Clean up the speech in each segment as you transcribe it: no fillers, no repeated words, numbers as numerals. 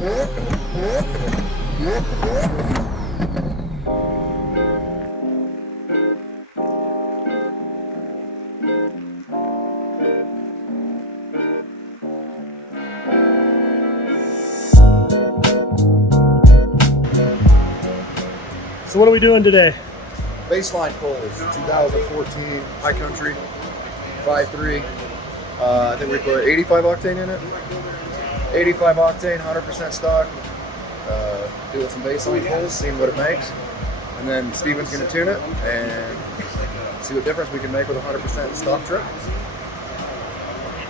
So what are we doing today? Baseline pulls, 2014 High Country, 5.3. I think we put 85 octane in it. 85 octane, 100% stock. Doing some baseline pulls, seeing what it makes. And then Steven's going to tune it and see what difference we can make with 100% stock truck.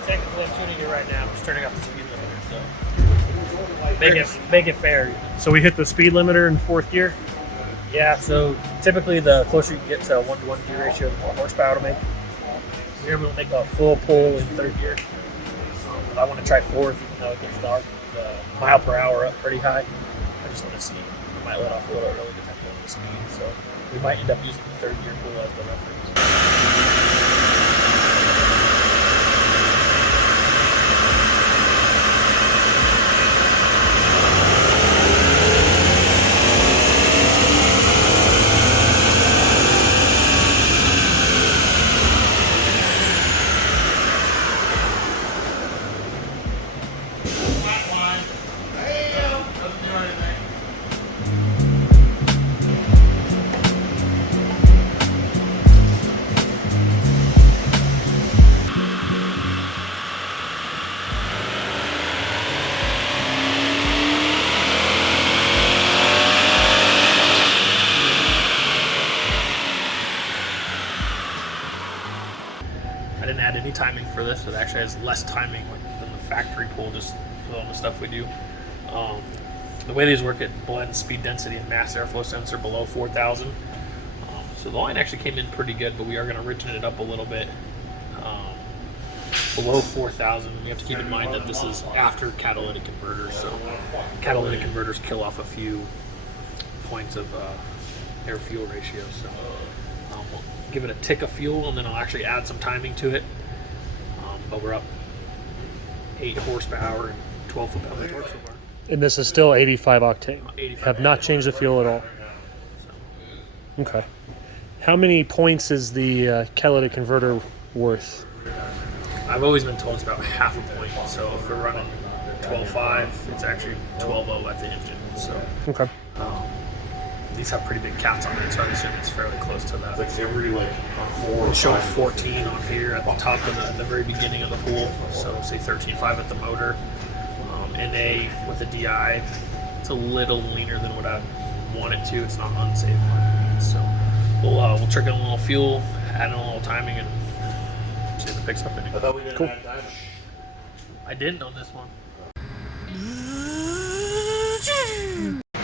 Technically, I'm tuning it right now. I'm just turning off the speed limiter, so make it fair. So we hit the speed limiter in fourth gear. Yeah. So typically, the closer you get to a 1-to-1 gear ratio, the more horsepower to make. We're able to make a full pull in third gear. I want to try fourth, even though it gets the mile per hour up pretty high. I just want to see. We might let off a little early depending on the speed, so we might end up using the third gear pull as the reference. I didn't add any timing for this. It actually has less timing than the factory pull, just for all the stuff we do. The way these work, it blends speed density and mass airflow sensor below 4,000. So the line actually came in pretty good, but we are going to richen it up a little bit. Below 4,000, we have to keep in mind that this is after catalytic converters. So catalytic converters kill off a few points of air-fuel ratio. So we'll give it a tick of fuel, and then I'll actually add some timing to it. But we're up 8 horsepower and 12 foot-pound torque so far. And this is still 85 octane. 85 Have not changed the fuel at all. Okay. How many points is the catalytic converter worth? I've always been told it's about half a point. So if we're running 12.5, it's actually 12.0 at the engine. So okay. These have pretty big caps on it, so I assume it's fairly close to that. It's like every like 4 It's showing 14 on here at the top of the very beginning of the pool. So say 13.5 at the motor. NA with the DI, it's a little leaner than what I want it to. It's not unsafe. So we'll trick in a little fuel, add in a little timing, and see if it picks up anything. I thought we didn't add time. I didn't on this one.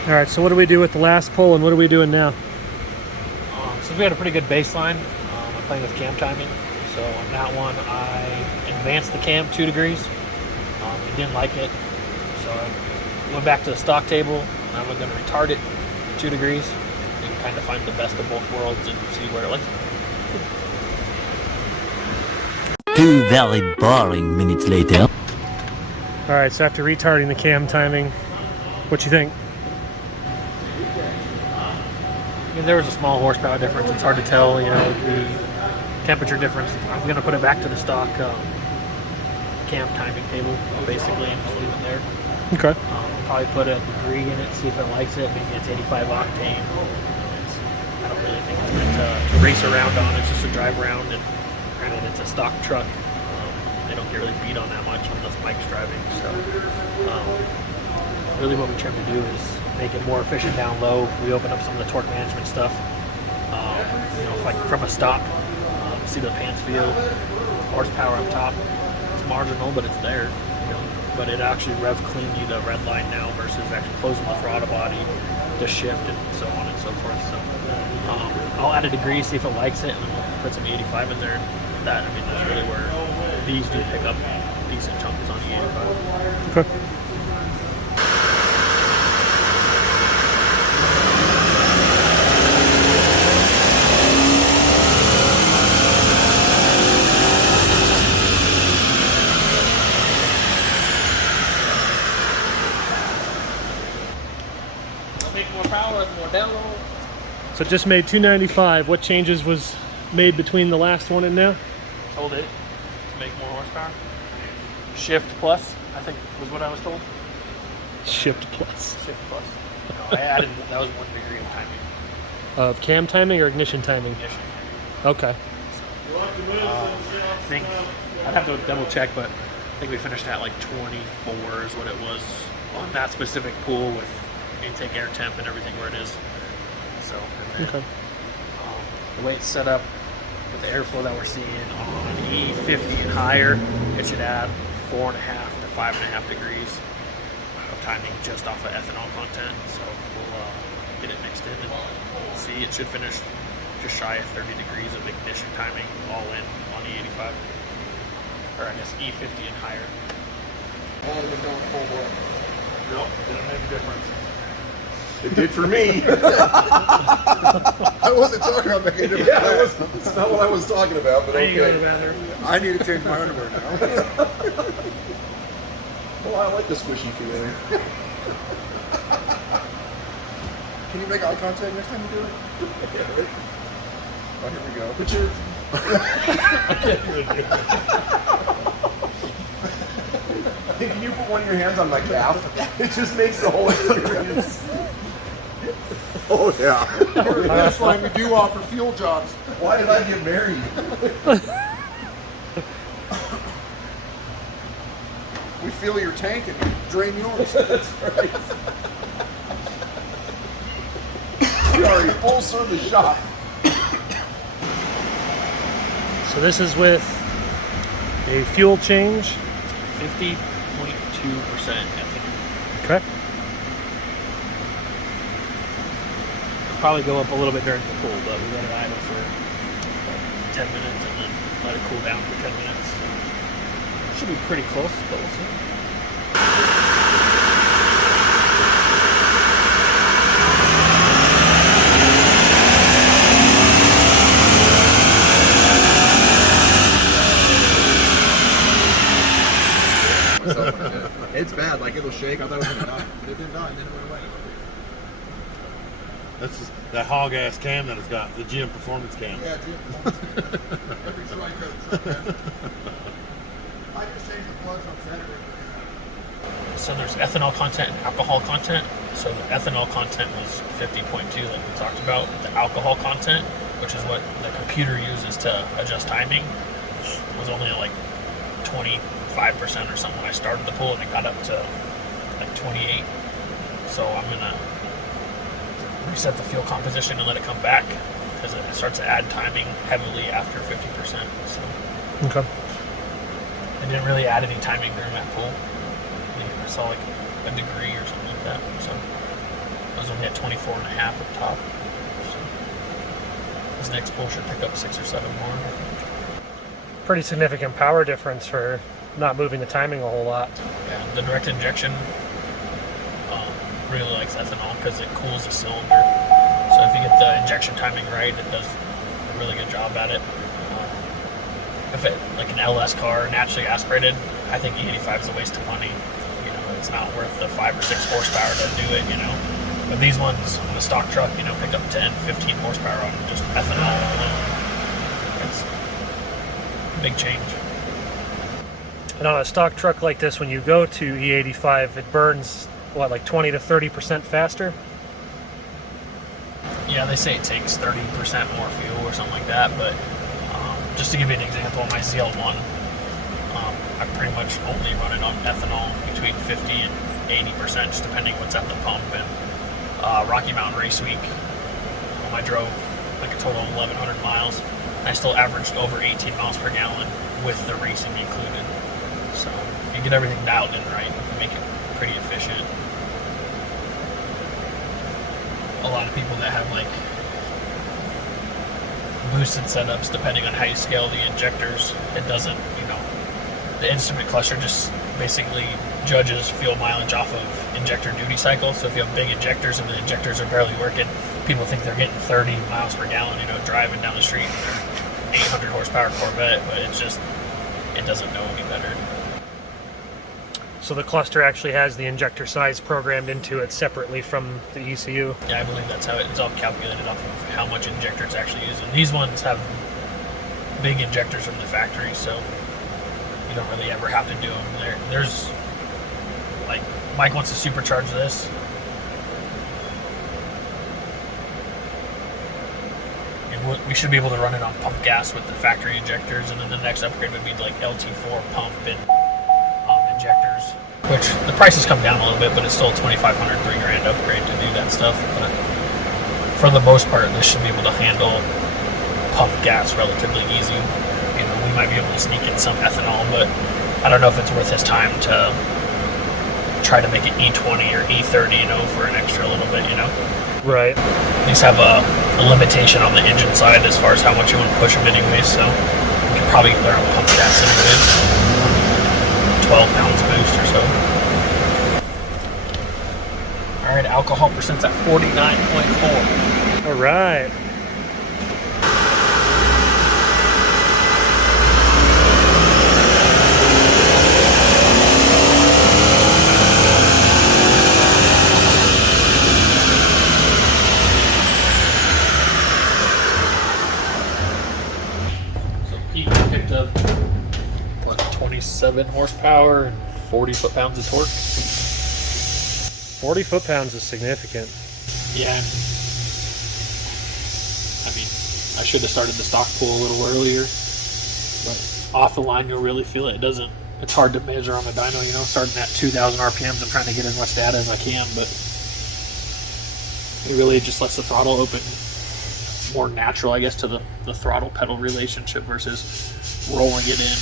All right, so what do we do with the last pull, and what are we doing now? Since we had a pretty good baseline, I'm playing with cam timing. So on that one, I advanced the cam 2 degrees. I didn't like it, so I went back to the stock table, and I'm going to retard it 2 degrees and kind of find the best of both worlds and see where it likes it. 2 very boring minutes later. All right, so after retarding the cam timing, what you think? I mean, there was a small horsepower difference. It's hard to tell, you know, the temperature difference. I'm going to put it back to the stock cam timing table, basically, and just leave it there. Okay. Probably put a degree in it, see if it likes it. Maybe it's 85 octane. I don't really think it's meant to race around on. It's just to drive around, and granted, it's a stock truck. They don't get really beat on that much unless Mike's driving. So really what we try to do is make it more efficient down low. We open up some of the torque management stuff. You know, like from a stop, see the pants feel, horsepower up top. Marginal, but it's there, you know. But it actually rev clean you the red line now versus actually closing the throttle body, the shift, and so on and so forth. So I'll add a degree, see if it likes it, and then we'll put some 85 in there. That, I mean, that's really where these do pick up decent chunks on the 85. Okay. Make more power, more download. So it just made 295. What changes was made between the last one and now? Told it to make more horsepower. Shift plus, I think was what I was told. Shift plus. Shift plus. No, I added, that was 1 degree of timing. Of cam timing or ignition timing? Ignition. Okay. I think, I'd have to double check, but I think we finished at like 24 is what it was on that specific pool with intake air temp and everything where it is. So, and then, Okay. The way it's set up with the airflow that we're seeing on E50 and higher, it should add 4.5 to 5.5 degrees of timing just off of ethanol content. So we'll get it mixed in and see. It should finish just shy of 30 degrees of ignition timing all in on E85. Or I guess E50 and higher. Only been going full blood. Nope, didn't make a difference. It did for me. I wasn't talking about making a difference. Yeah, that's not what I was talking about, but There you go to the okay. bathroom. I need to change my underwear now. Well, I like the squishy feeling. Can you make eye contact next time you do it? Yeah, right? Oh, here we go. Put your... Can you put one of your hands on my calf? It just makes the whole experience. Oh yeah. Here at FInishLine, we do offer fuel jobs. Why did I get married? We fill your tank and drain yours. That's right. We are a full service shop. So this is with a fuel change. 50.2% ethanol. Okay. Probably go up a little bit during the pool, but we let it idle for 10 minutes and then let it cool down for 10 minutes. Should be pretty close, but we'll see. It's bad, like it'll shake. I thought it was gonna die, but it didn't die, and then it went away. That's just that hog ass cam that it's got, the GM performance cam. Yeah, Jim. Every dry coat. I just changed the plugs on Saturday. So there's ethanol content and alcohol content. So the ethanol content was 50.2 like we talked about. The alcohol content, which is what the computer uses to adjust timing, was only like 25% or something when I started the pool, and it got up to like 28. So I'm gonna reset the fuel composition and let it come back because it starts to add timing heavily after 50%. So Okay. I didn't really add any timing during that pool. I saw like a degree or something like that. So I was only at 24.5 up top. So this next pool should pick up 6 or 7 more. Pretty significant power difference for not moving the timing a whole lot. Yeah, the direct injection really likes ethanol because it cools the cylinder. So if you get the injection timing right, it does a really good job at it. If it like an LS car, naturally aspirated, I think E85 is a waste of money. You know, it's not worth the 5 or 6 horsepower to do it. You know, but these ones on the stock truck, you know, pick up 10, 15 horsepower on just ethanol alone. It's a big change. And on a stock truck like this, when you go to E85, it burns, what, like 20 to 30% faster? Yeah, they say it takes 30% more fuel or something like that, but just to give you an example, my ZL1, I pretty much only run it on ethanol between 50 and 80%, just depending what's at the pump. And Rocky Mountain Race Week, I drove like a total of 1,100 miles, and I still averaged over 18 miles per gallon with the racing included. So if you get everything dialed in right, you can make it pretty efficient. A lot of people that have like boosted setups, depending on how you scale the injectors, it doesn't, you know, the instrument cluster just basically judges fuel mileage off of injector duty cycle. So if you have big injectors and the injectors are barely working, people think they're getting 30 miles per gallon, you know, driving down the street in their 800 horsepower Corvette, but it's just, it doesn't know any better. So the cluster actually has the injector size programmed into it separately from the ECU. Yeah, I believe that's how it's all calculated off of how much injector it's actually using. These ones have big injectors from the factory, so you don't really ever have to do them. There's like Mike wants to supercharge this. We should be able to run it on pump gas with the factory injectors, and then the next upgrade would be like LT4 pump and injectors, which the price has come down a little bit, but it's still $2,500, $3,000 upgrade to do that stuff. But for the most part, this should be able to handle pump gas relatively easy. You know, we might be able to sneak in some ethanol, but I don't know if it's worth his time to try to make it E20 or E30, you know, for an extra little bit, you know. Right. These have a limitation on the engine side as far as how much you want to push them anyway, so you can probably learn to pump gas anyways. 12 pounds boost or so. Alright, alcohol percent's at 49.4. All right. Picked up, what, 27 horsepower and 40 foot-pounds of torque. 40 foot-pounds is significant. Yeah. I mean, I should have started the stock pull a little earlier, but off the line you'll really feel it. It's hard to measure on the dyno, you know, starting at 2,000 RPMs. I'm trying to get as much data as I can, but it really just lets the throttle open more natural, I guess, to the throttle pedal relationship versus rolling it in.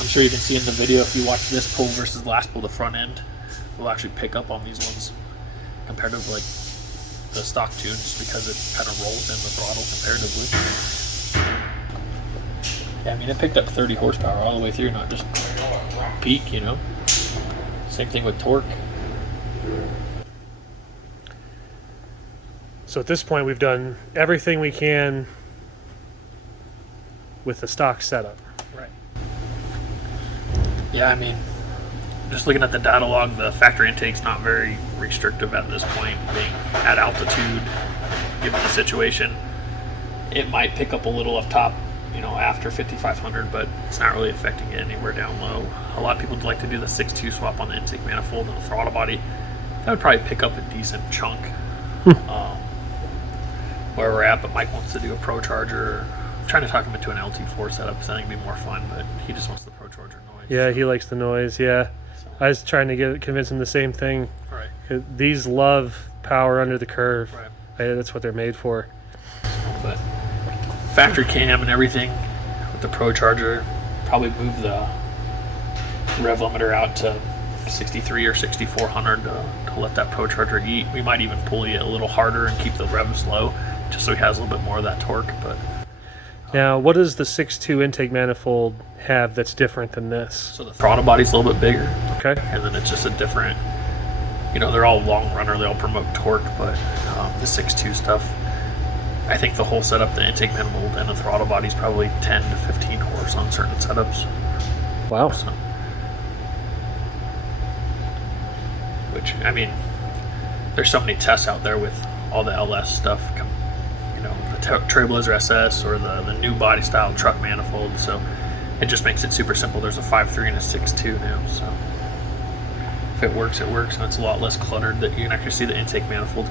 I'm sure you can see in the video, if you watch this pull versus last pull, the front end will actually pick up on these ones compared to like the stock tune, just because it kind of rolls in the throttle comparatively. Yeah, I mean, it picked up 30 horsepower all the way through, not just peak, you know. Same thing with torque. So at this point, we've done everything we can with the stock setup. Right. Yeah, I mean, just looking at the data log, the factory intake's not very restrictive at this point, being at altitude, given the situation. It might pick up a little up top, you know, after 5,500, but it's not really affecting it anywhere down low. A lot of people would like to do the 6.2 swap on the intake manifold and the throttle body. That would probably pick up a decent chunk. Where we're at, but Mike wants to do a Pro Charger. I'm trying to talk him into an LT4 setup because I think it'd be more fun, but he just wants the Pro Charger noise. Yeah, he likes the noise, yeah. So. I was trying to convince him the same thing. Right. These love power under the curve. Right. That's what they're made for. But factory cam and everything with the Pro Charger, probably move the rev limiter out to 63 or 6400 to let that Pro Charger eat. We might even pulley it a little harder and keep the revs low, just so he has a little bit more of that torque. But now, what does the 6.2 intake manifold have that's different than this? So the throttle body's a little bit bigger. Okay. And then it's just a different, you know, they're all long runner, they all promote torque, but the 6.2 stuff, I think the whole setup, the intake manifold and the throttle body's probably 10 to 15 horse on certain setups. Wow. So, which, I mean, there's so many tests out there with all the LS stuff, you know, the Trailblazer SS or the new body style truck manifold, so it just makes it super simple. There's a 5.3 and a 6.2 now, so if it works, it works, and it's a lot less cluttered. That you can actually see the intake manifold,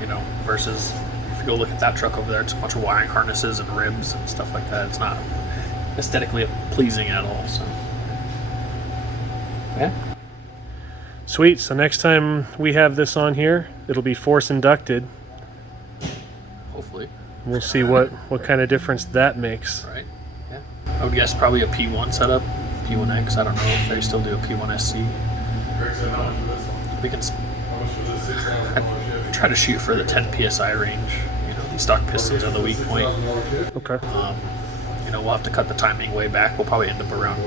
you know, versus if you go look at that truck over there, it's a bunch of wiring harnesses and ribs and stuff like that. It's not aesthetically pleasing at all, so yeah. Sweet. So next time we have this on here, it'll be force inducted. Hopefully. We'll see what kind of difference that makes. Right. Yeah. I would guess probably a P1 setup, P1X. I don't know if they still do a P1SC. We can try to shoot for the 10 PSI range. You know, these stock pistons are the weak point. Okay. You know, we'll have to cut the timing way back. We'll probably end up around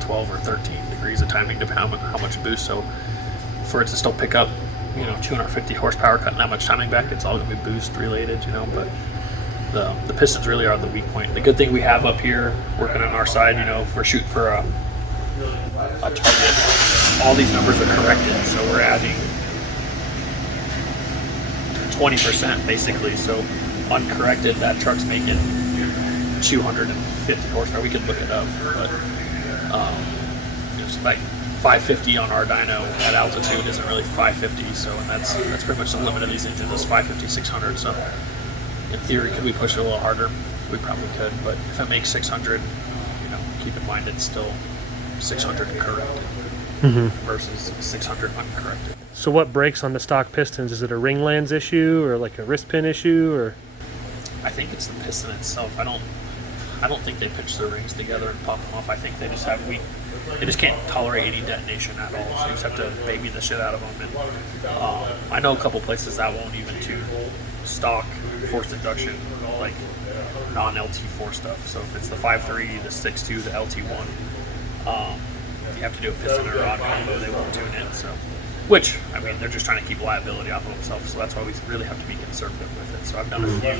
12 or 13 degrees of timing, depending on how much boost. So for it to still pick up, you know, 250 horsepower, cutting that much timing back, it's all going to be boost related, you know. But The pistons really are the weak point. The good thing we have up here, working on our side, you know, if we're shooting for a target, all these numbers are corrected, so we're adding 20% basically. So uncorrected, that truck's making 250 horsepower. We could look it up, but it's like 550 on our dyno at altitude isn't really 550. So, and that's pretty much the limit of these engines is 550, 600. So, in theory, could we push it a little harder? We probably could, but if it makes 600, you know, keep in mind it's still 600 corrected versus 600 uncorrected. So what breaks on the stock pistons? Is it a ring lands issue or like a wrist pin issue, or? I think it's the piston itself. I don't think they pitch their rings together and pop them off. I think they just have they just can't tolerate any detonation at all. So you just have to baby the shit out of them. And I know a couple places that won't even tune stock forced induction, like non-LT4 stuff. So if it's the 5.3, the 6.2, the LT1, you have to do a piston and a rod combo. They won't tune it. So, which, I mean, they're just trying to keep liability off of themselves. So that's why we really have to be conservative with it. So I've done a few.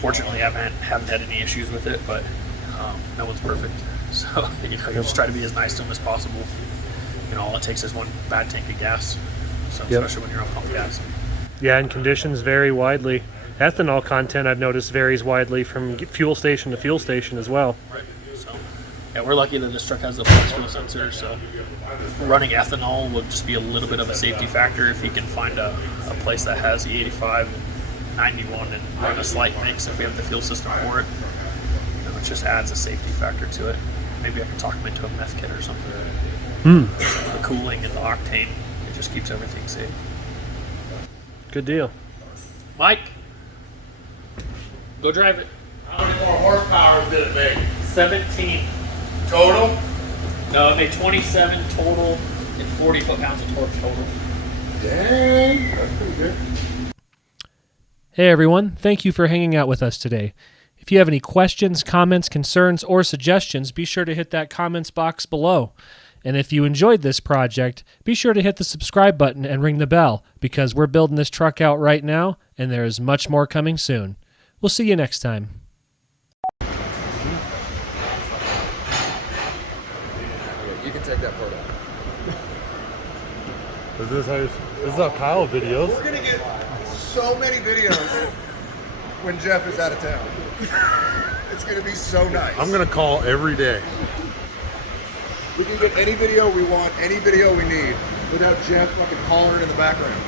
Fortunately, I haven't had any issues with it, but no one's perfect. So you just try to be as nice to them as possible. You know, all it takes is one bad tank of gas. So especially when you're on pump gas. Yeah, and conditions vary widely. Ethanol content, I've noticed, varies widely from fuel station to fuel station as well. Right. So yeah, we're lucky that this truck has a flex fuel sensor. So running ethanol would just be a little bit of a safety factor if you can find a place that has the 85 and 91 and run a slight mix if we have the fuel system for it. You know, it just adds a safety factor to it. Maybe I can talk them into a meth kit or something. The cooling and the octane, it just keeps everything safe. Good deal. Mike, go drive it. How many more horsepower did it make? 17 Total? No, it made 27 total and 40 foot-pounds of torque total. Dang, that's pretty good. Hey everyone, thank you for hanging out with us today. If you have any questions, comments, concerns, or suggestions, be sure to hit that comments box below. And if you enjoyed this project, be sure to hit the subscribe button and ring the bell, because we're building this truck out right now, and there is much more coming soon. We'll see you next time. You can take that part out. This is a pile of videos. We're gonna get so many videos when Jeff is out of town. It's gonna be so nice. I'm gonna call every day. We can get any video we want, any video we need, without Jeff fucking hollering in the background.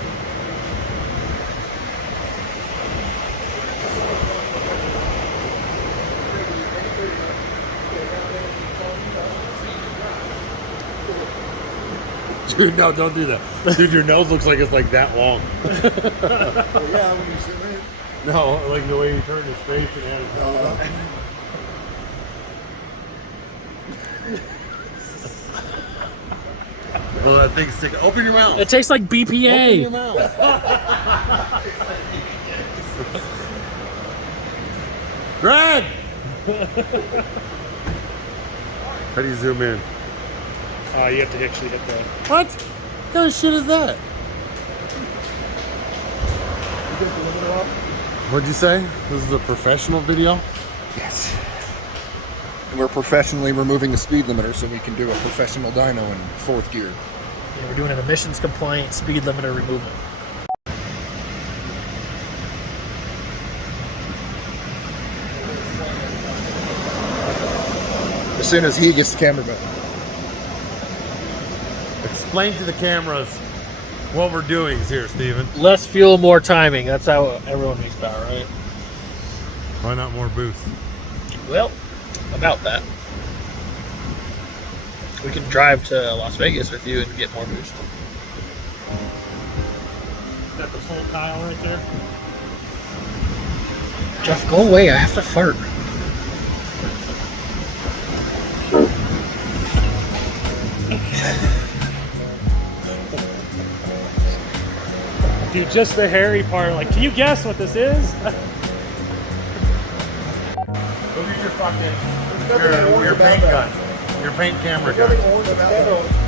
Dude, no, don't do that. Dude, your nose looks like it's like that long. Well, yeah, when you sit there. No, like the way you turned his face and had his nose up. Well, that thing's sticking. Open your mouth. It tastes like BPA. Open your mouth. Greg! How do you zoom in? You have to actually hit the... What? What kind of shit is that? What'd you say? This is a professional video? Yes. And we're professionally removing the speed limiter so we can do a professional dyno in fourth gear. Yeah, we're doing an emissions compliant speed limiter removal. As soon as he gets the camera back. Explain to the cameras what we're doing here, Steven. Less fuel, more timing. That's how everyone makes power, right? Why not more boost? Well, about that. We can drive to Las Vegas with you and get more boost. Is that the full Kyle right there? Jeff, go away. I have to fart. Dude, just the hairy part. Like, can you guess what this is? Look at your fucking your paint gun. Your paint camera gun.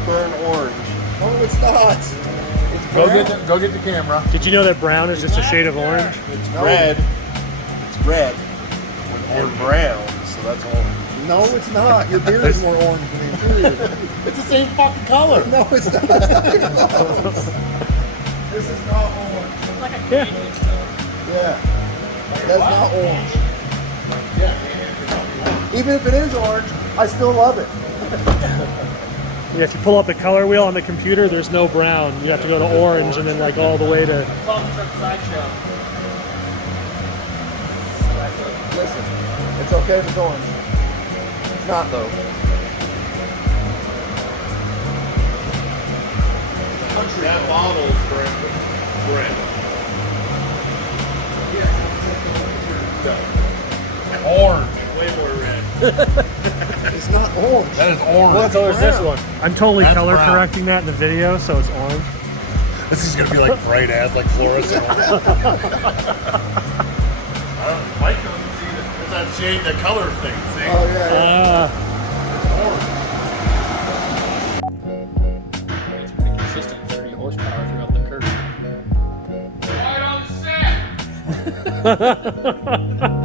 Burn orange. Oh, it's not. It's Go get the camera. Did you know that brown is just a shade of orange? It's red. It's red. and brown, so that's all. No, it's not. Your beard is more orange than me, too. It's the same fucking color. No, it's not. This is not orange. It's like a Canadian color. Yeah. That's not orange. Even if it is orange, I still love it. Yeah, if you pull up the color wheel on the computer, there's no brown. You have to go to orange and then like all the way to. Plum truck sideshow. Listen, it's okay if it's orange. It's not, though. That bottle's red. Orange. Way more red. It's not orange. That is orange. What color is this brown. one? I'm totally That's color brown. correcting that in the video, so it's orange. This is gonna be like bright ass, like fluorescent. Mike doesn't see it. It's that shade, the color thing. See? Oh, yeah, yeah. It's pretty consistent 30 horsepower throughout the curve. Right on set.